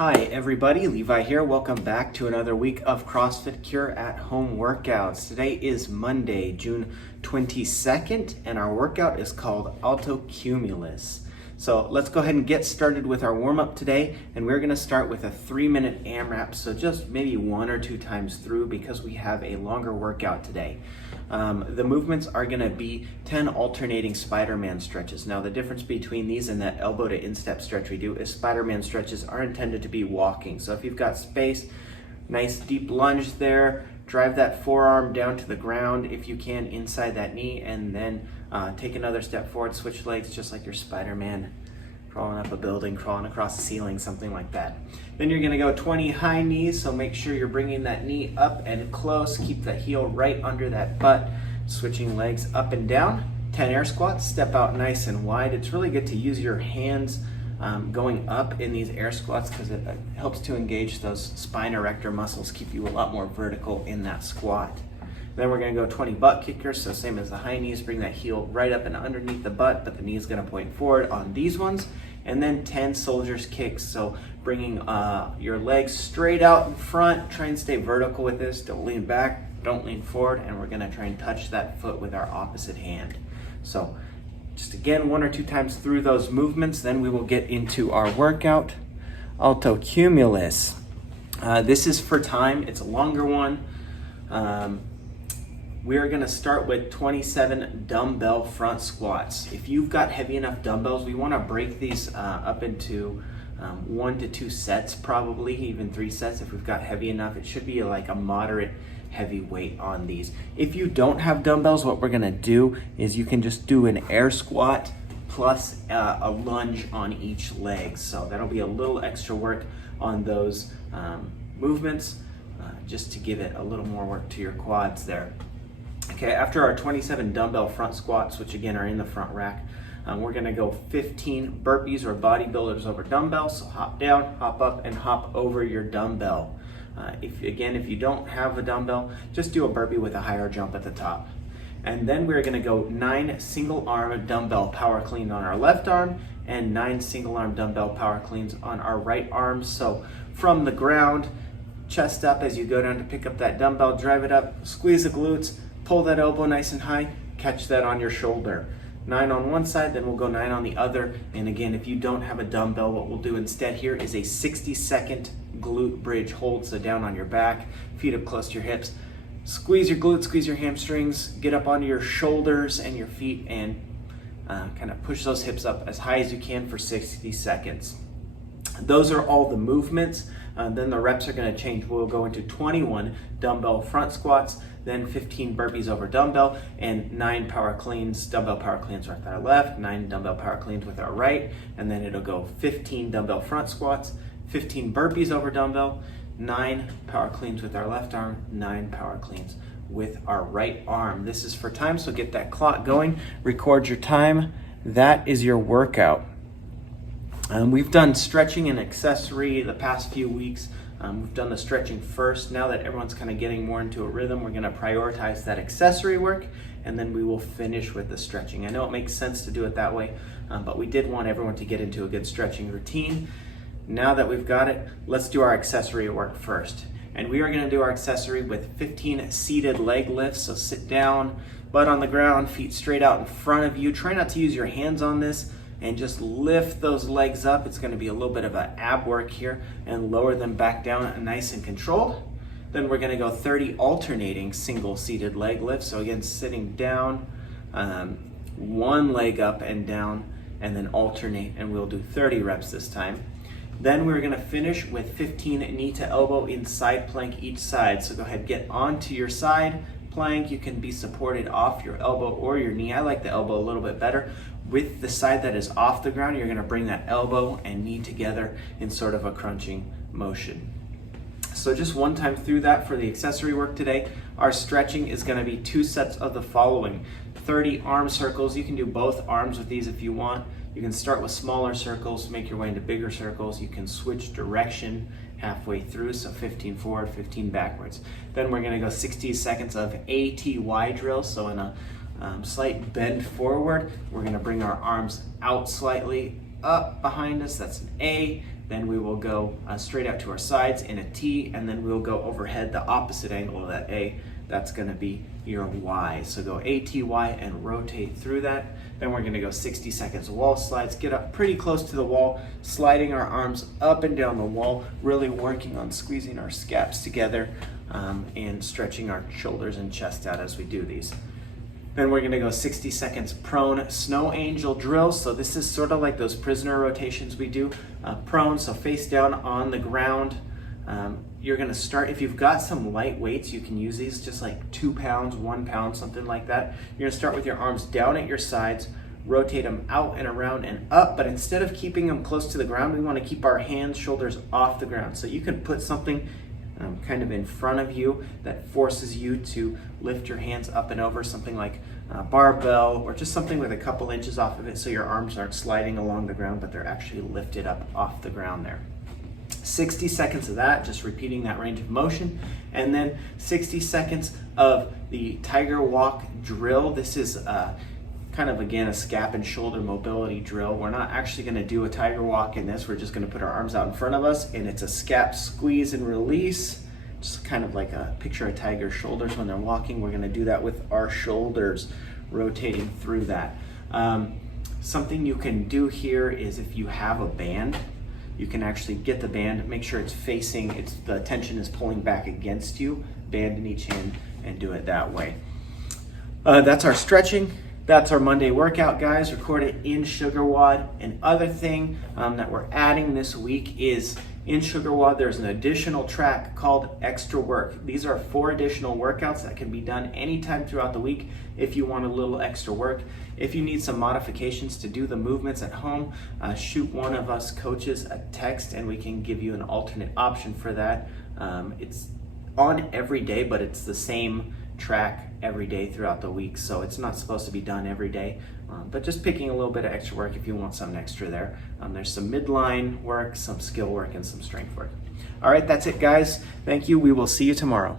Hi everybody, Levi here. Welcome back to another week of CrossFit Cure at Home workouts. Today is Monday, June 22nd, and our workout is called Altocumulus. So let's go ahead and get started with our warm-up today, and we're going to start with a 3-minute AMRAP, so just maybe 1 or 2 times through because we have a longer workout today. The movements are going to be 10 alternating Spiderman stretches. Now the difference between these and that elbow to instep stretch we do is Spiderman stretches are intended to be walking. So if you've got space, nice deep lunge there, drive that forearm down to the ground if you can inside that knee, and then take another step forward, switch legs just like your Spiderman, crawling up a building, crawling across the ceiling, something like that. Then you're gonna go 20 high knees, so make sure you're bringing that knee up and close, keep the heel right under that butt, switching legs up and down. 10 air squats, step out nice and wide. It's really good to use your hands going up in these air squats because it helps to engage those spine erector muscles, keep you a lot more vertical in that squat. Then we're gonna go 20 butt kickers, so same as the high knees, bring that heel right up and underneath the butt, but the knee is gonna point forward on these ones. And then 10 soldier's kicks, so bringing your legs straight out in front, try and stay vertical with this, don't lean back, don't lean forward, and we're gonna try and touch that foot with our opposite hand. So just again, 1 or 2 times through those movements, then we will get into our workout. Altocumulus. This is for time, it's a longer one. We are going to start with 27 dumbbell front squats. If you've got heavy enough dumbbells, we want to break these up into 1 to 2 sets, probably even 3 sets if we've got heavy enough. It should be like a moderate heavy weight on these. If you don't have dumbbells, what we're going to do is you can just do an air squat plus a lunge on each leg. So that'll be a little extra work on those movements just to give it a little more work to your quads there. Okay, after our 27 dumbbell front squats, which again are in the front rack, we're gonna go 15 burpees or bodybuilders over dumbbells. So hop down, hop up, and hop over your dumbbell. If you don't have a dumbbell, just do a burpee with a higher jump at the top. And then we're gonna go 9 single arm dumbbell power clean on our left arm and 9 single arm dumbbell power cleans on our right arm. So from the ground, chest up as you go down to pick up that dumbbell, drive it up, squeeze the glutes, pull that elbow nice and high, catch that on your shoulder. 9 on one side, then we'll go 9 on the other. And again, if you don't have a dumbbell, what we'll do instead here is a 60-second glute bridge hold. So down on your back, feet up close to your hips. Squeeze your glutes, squeeze your hamstrings, get up onto your shoulders and your feet and kind of push those hips up as high as you can for 60 seconds. Those are all the movements. Then the reps are going to change. We'll go into 21 dumbbell front squats, then 15 burpees over dumbbell, and 9 power cleans, dumbbell power cleans with our left, 9 dumbbell power cleans with our right, and then it'll go 15 dumbbell front squats, 15 burpees over dumbbell, 9 power cleans with our left arm, 9 power cleans with our right arm. This is for time, so get that clock going, record your time. That is your workout. We've done stretching and accessory the past few weeks. We've done the stretching first. Now that everyone's kind of getting more into a rhythm, we're gonna prioritize that accessory work, and then we will finish with the stretching. I know it makes sense to do it that way, but we did want everyone to get into a good stretching routine. Now that we've got it, let's do our accessory work first. And we are gonna do our accessory with 15 seated leg lifts. So sit down, butt on the ground, feet straight out in front of you. Try not to use your hands on this, and just lift those legs up. It's gonna be a little bit of an ab work here, and lower them back down nice and controlled. Then we're gonna go 30 alternating single seated leg lifts. So again, sitting down, 1 leg up and down, and then alternate, and we'll do 30 reps this time. Then we're gonna finish with 15 knee to elbow in side plank each side. So go ahead, get onto your side plank. You can be supported off your elbow or your knee. I like the elbow a little bit better. With the side that is off the ground, you're gonna bring that elbow and knee together in sort of a crunching motion. So just 1 time through that for the accessory work today. Our stretching is gonna be 2 sets of the following. 30 arm circles. You can do both arms with these if you want. You can start with smaller circles, make your way into bigger circles. You can switch direction halfway through, so 15 forward, 15 backwards. Then we're gonna go 60 seconds of ATY drill. So in a slight bend forward, we're gonna bring our arms out slightly, up behind us, that's an A. Then we will go straight out to our sides in a T, and then we'll go overhead the opposite angle of that A. That's gonna be your Y. So go A-T-Y and rotate through that. Then we're gonna go 60 seconds wall slides, get up pretty close to the wall, sliding our arms up and down the wall, really working on squeezing our scaps together and stretching our shoulders and chest out as we do these. Then we're gonna go 60 seconds prone snow angel drill. So this is sort of like those prisoner rotations we do. Prone, so face down on the ground. You're gonna start, if you've got some light weights, you can use these, just like 2 pounds, 1 pound, something like that. You're gonna start with your arms down at your sides, rotate them out and around and up, but instead of keeping them close to the ground, we wanna keep our hands, shoulders off the ground. So you can put something kind of in front of you that forces you to lift your hands up and over, something like a barbell, or just something with a couple inches off of it so your arms aren't sliding along the ground, but they're actually lifted up off the ground there. 60 seconds of that, just repeating that range of motion, and then 60 seconds of the tiger walk drill. This is kind of, again, a scap and shoulder mobility drill. We're not actually gonna do a tiger walk in this. We're just gonna put our arms out in front of us, and it's a scap squeeze and release, just kind of like a picture of tiger's shoulders when they're walking. We're gonna do that with our shoulders, rotating through that. Something you can do here is, if you have a band, you can actually get the band, make sure it's facing, the tension is pulling back against you, band in each hand, and do it that way. That's our stretching. That's our Monday workout, guys. Record it in SugarWOD. And other thing that we're adding this week is, in SugarWOD, there's an additional track called Extra Work. These are 4 additional workouts that can be done anytime throughout the week if you want a little extra work. If you need some modifications to do the movements at home, shoot one of us coaches a text and we can give you an alternate option for that. It's on every day, but it's the same track every day throughout the week, so it's not supposed to be done every day, but just picking a little bit of extra work if you want something extra there. There's some midline work, some skill work, and some strength work. All right, that's it, guys. Thank you. We will see you tomorrow.